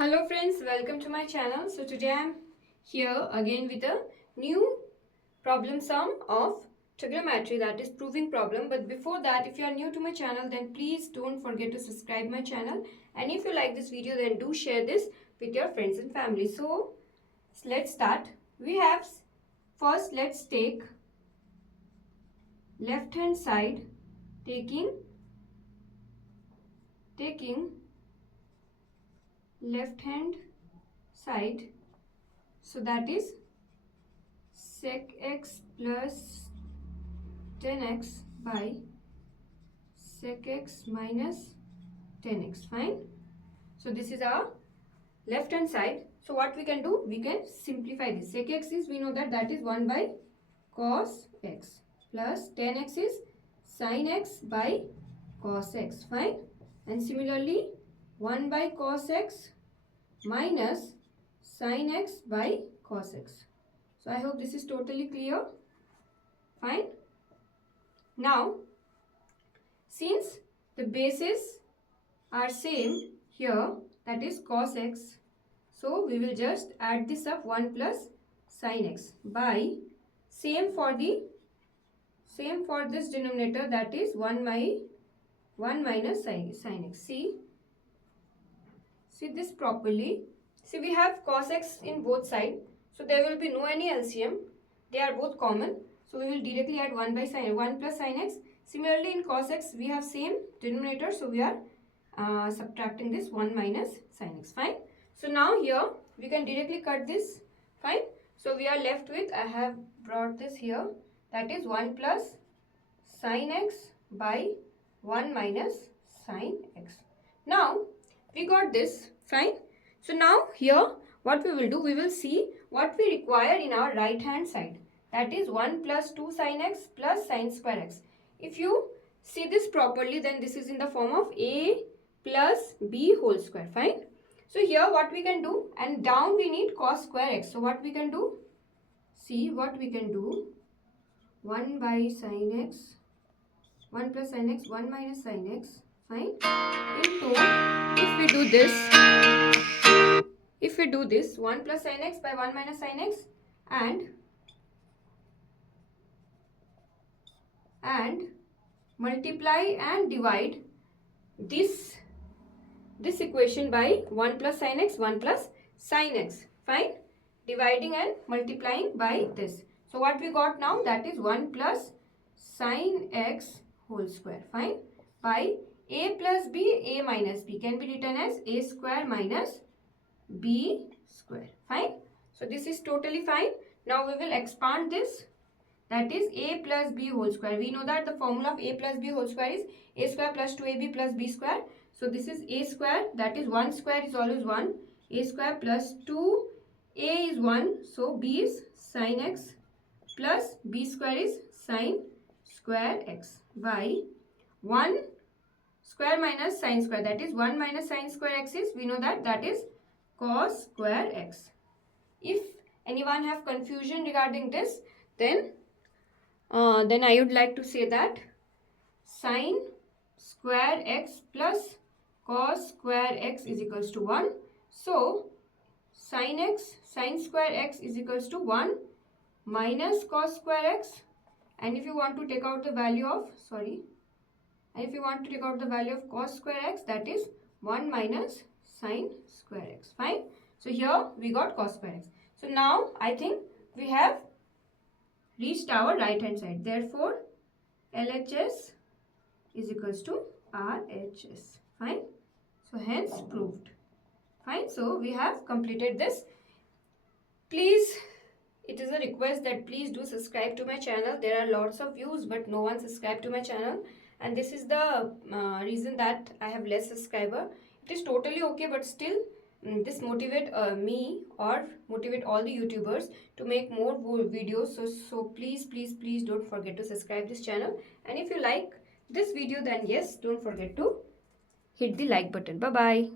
Hello friends, welcome to my channel. So today I am here again with a new problem sum of trigonometry, that is proving problem. But before that, if you are new to my channel, then please don't forget to subscribe my channel. And if you like this video, then do share this with your friends and family. So let's start. We have first, let's take left hand side, taking left hand side, so that is sec x plus tanx by sec x minus tanx. Fine. So this is our left hand side. So what we can do, we can simplify this. Sec x is, we know that is 1 by cos x, plus tanx is sin x by cos x. Fine. And similarly 1 by cos x minus sin x by cos x. So I hope this is totally clear. Fine. Now, since the bases are same here, that is cos x, so we will just add this up, 1 plus sin x by same for this denominator, that is 1 minus sin x. See this properly. See, we have cos x in both sides, so there will be no any LCM. They are both common, so we will directly add 1 plus sin x. Similarly, in cos x we have same denominator, so we are subtracting this 1 minus sin x. Fine. So now here we can directly cut this. Fine. So we are left with, I have brought this here, that is 1 plus sin x by 1 minus sin x. Now we got this. Fine. So now here what we will do, we will see what we require in our right hand side, that is 1 plus 2 sin x plus sin square x. If you see this properly, then this is in the form of a plus b whole square. Fine. So here what we can do, and down we need cos square x. So what we can do, see what we can do, 1 by sin x, 1 plus sin x, 1 minus sin x. Fine. Into, if we do this 1 plus sin x by 1 minus sin x, and multiply and divide this equation by 1 plus sin x, 1 plus sin x. Fine. Dividing and multiplying by this. So what we got now, that is 1 plus sin x whole square. Fine. By a plus b, a minus b can be written as a square minus b square. Fine. So this is totally fine. Now we will expand this, that is a plus b whole square. We know that the formula of a plus b whole square is a square plus 2ab plus b square. So this is a square, that is 1 square is always 1, a square plus 2, a is 1, so b is sin x plus b square is sin square x by 1 square minus sin square, that is 1 minus sin square x is, we know that is cos square x. If anyone have confusion regarding this, then I would like to say that sin square x plus cos square x is equals to 1. So sin square x is equals to 1 minus cos square x, and if you want to take out the value of cos square x, that is 1 minus sin square x. Fine. So here we got cos square x. So now I think we have reached our right hand side. Therefore LHS is equals to RHS. Fine. So hence proved. Fine. So we have completed this. Please, it is a request that please do subscribe to my channel. There are lots of views, but no one subscribed to my channel, and this is the reason that I have less subscriber. It is totally okay, but still this motivate me or motivate all the YouTubers to make more videos. So please don't forget to subscribe this channel, and if you like this video, then yes, don't forget to hit the like button. Bye bye.